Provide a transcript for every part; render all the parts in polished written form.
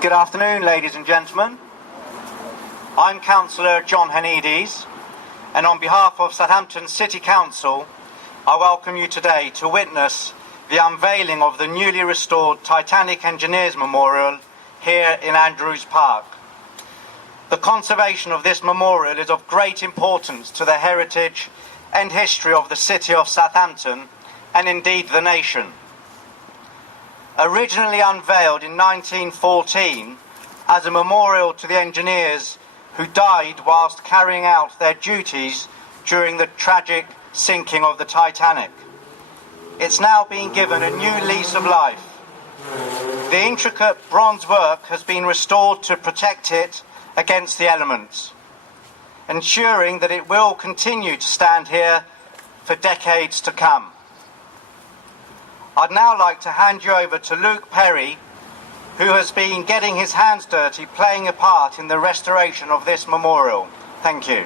Good afternoon, ladies and gentlemen. I'm Councillor John Henides, and on behalf of Southampton City Council, I welcome you today to witness the unveiling of the newly restored Titanic Engineers Memorial here in Andrews Park. The conservation of this memorial is of great importance to the heritage and history of the city of Southampton, and indeed the nation. Originally unveiled in 1914 as a memorial to the engineers who died whilst carrying out their duties during the tragic sinking of the Titanic, it's now been given a new lease of life. The intricate bronze work has been restored to protect it against the elements, ensuring that it will continue to stand here for decades to come. I'd now like to hand you over to Luke Perry, who has been getting his hands dirty playing a part in the restoration of this memorial. Thank you.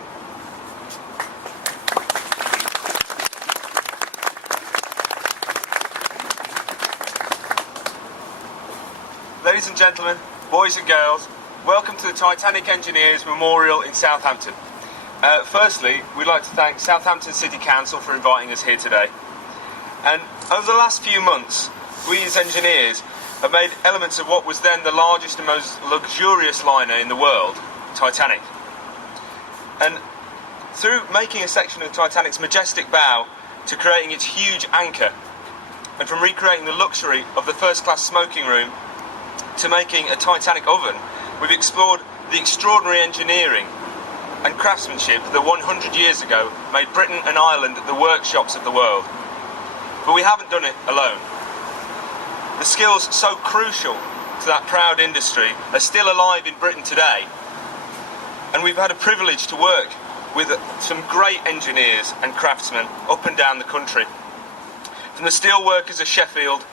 Ladies and gentlemen, boys and girls, welcome to the Titanic Engineers Memorial in Southampton. Firstly, we'd like to thank Southampton City Council for inviting us here today. And over the last few months, we as engineers have made elements of what was then the largest and most luxurious liner in the world, Titanic. And through making a section of Titanic's majestic bow to creating its huge anchor, and from recreating the luxury of the first-class smoking room to making a Titanic oven, we've explored the extraordinary engineering and craftsmanship that 100 years ago made Britain and Ireland the workshops of the world. But we haven't done it alone. The skills so crucial to that proud industry are still alive in Britain today, and we've had a privilege to work with some great engineers and craftsmen up and down the country. From the steel workers of Sheffield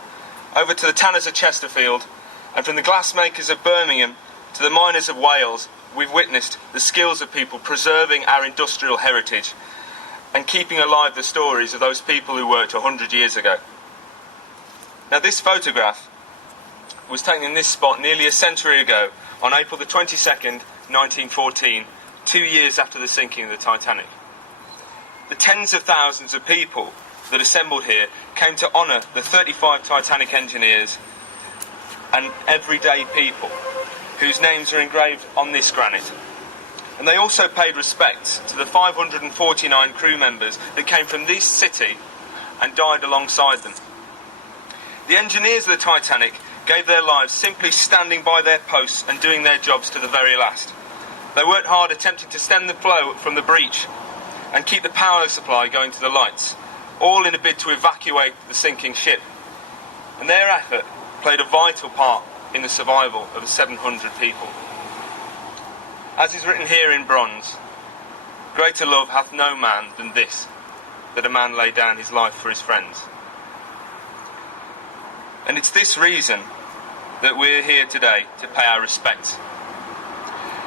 over to the tanners of Chesterfield, and from the glassmakers of Birmingham to the miners of Wales, we've witnessed the skills of people preserving our industrial heritage and keeping alive the stories of those people who worked 100 years ago. Now, this photograph was taken in this spot nearly a century ago on April the 22nd, 1914, 2 years after the sinking of the Titanic. The tens of thousands of people that assembled here came to honour the 35 Titanic engineers and everyday people whose names are engraved on this granite. And they also paid respects to the 549 crew members that came from this city and died alongside them. The engineers of the Titanic gave their lives simply standing by their posts and doing their jobs to the very last. They worked hard attempting to stem the flow from the breach and keep the power supply going to the lights, all in a bid to evacuate the sinking ship. And their effort played a vital part in the survival of the 700 people. As is written here in bronze, greater love hath no man than this, that a man lay down his life for his friends. And it's this reason that we're here today to pay our respects.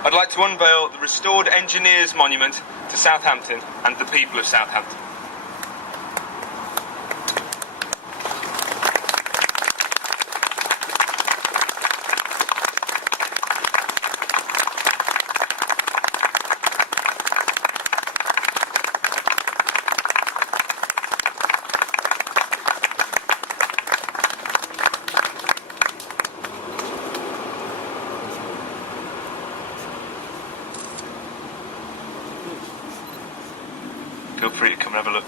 I'd like to unveil the restored Engineers Monument to Southampton and the people of Southampton. Feel free to come and have a look.